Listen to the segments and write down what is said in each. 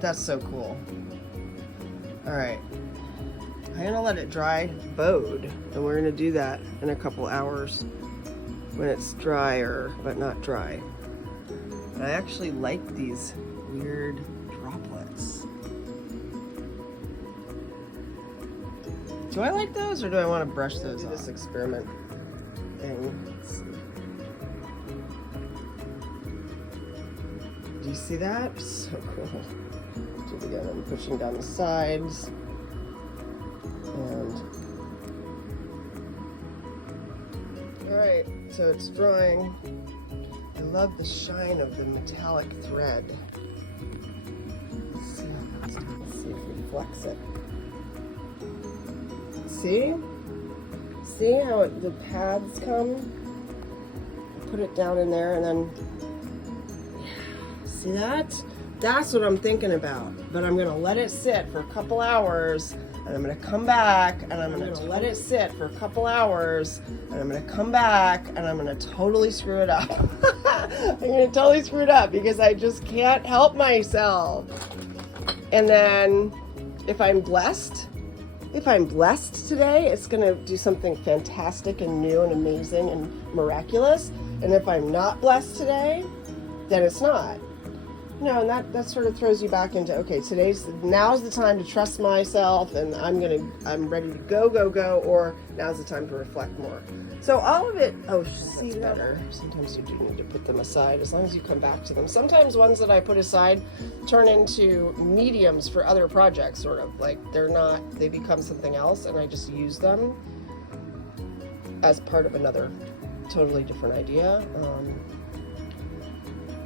That's so cool. All right, I'm gonna let it dry bowed, and we're gonna do that in a couple hours when it's drier, but not dry. And I actually like these weird droplets. Do I like those, or do I want to brush those off? This experiment thing. Let's see. Do you see that? So cool. Do it again. I'm pushing down the sides. And alright, so it's drying. I love the shine of the metallic thread. Let's see if we flex it. See? See how the pads come? Put it down in there and then, see that? That's what I'm thinking about. But I'm gonna let it sit for a couple hours, and I'm gonna come back, and I'm gonna let it sit for a couple hours, and I'm gonna come back, and I'm gonna totally screw it up. I'm gonna totally screw it up because I just can't help myself. And then if I'm blessed today, it's gonna do something fantastic and new and amazing and miraculous. And if I'm not blessed today, then it's not. No, and that sort of throws you back into, okay, now's the time to trust myself, and I'm ready to go, or now's the time to reflect more. So all of it, see, better. Sometimes you do need to put them aside as long as you come back to them. Sometimes ones that I put aside turn into mediums for other projects, sort of like they become something else, and I just use them as part of another totally different idea.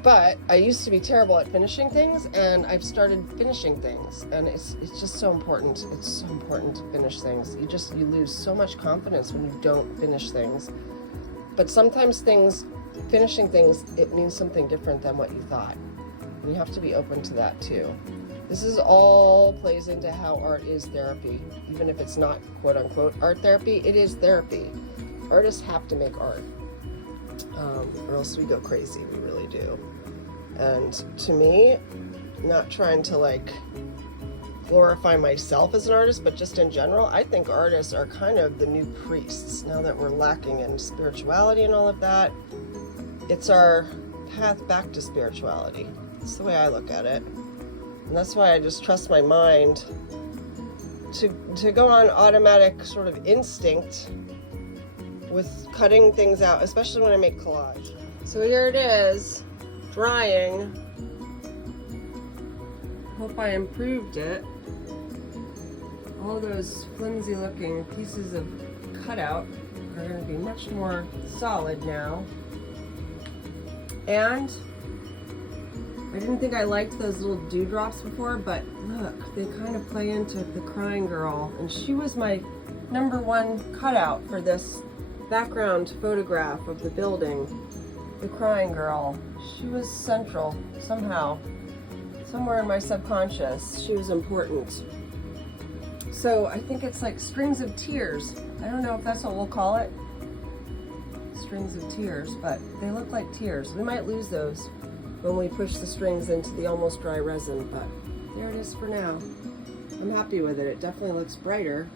But I used to be terrible at finishing things, and I've started finishing things, and it's just so important. It's so important to finish things. You lose so much confidence when you don't finish things. But sometimes finishing things, it means something different than what you thought. And you have to be open to that too. This is all plays into how art is therapy. Even if it's not quote unquote art therapy, it is therapy. Artists have to make art. Or else we go crazy, we really do. And to me, not trying to glorify myself as an artist, but just in general, I think artists are kind of the new priests. Now that we're lacking in spirituality and all of that, it's our path back to spirituality. It's the way I look at it. And that's why I just trust my mind to go on automatic sort of instinct with cutting things out, especially when I make collage. So here it is, drying. Hope I improved it. All those flimsy looking pieces of cutout are going to be much more solid now. And I didn't think I liked those little dewdrops before, but look, they kind of play into the crying girl. And she was my #1 cutout for this background photograph of the building, the crying girl. She was central somehow, somewhere in my subconscious. She was important. So I think it's like strings of tears. I don't know if that's what we'll call it, strings of tears, but they look like tears. We might lose those when we push the strings into the almost dry resin, but there it is for now. I'm happy with it. It definitely looks brighter.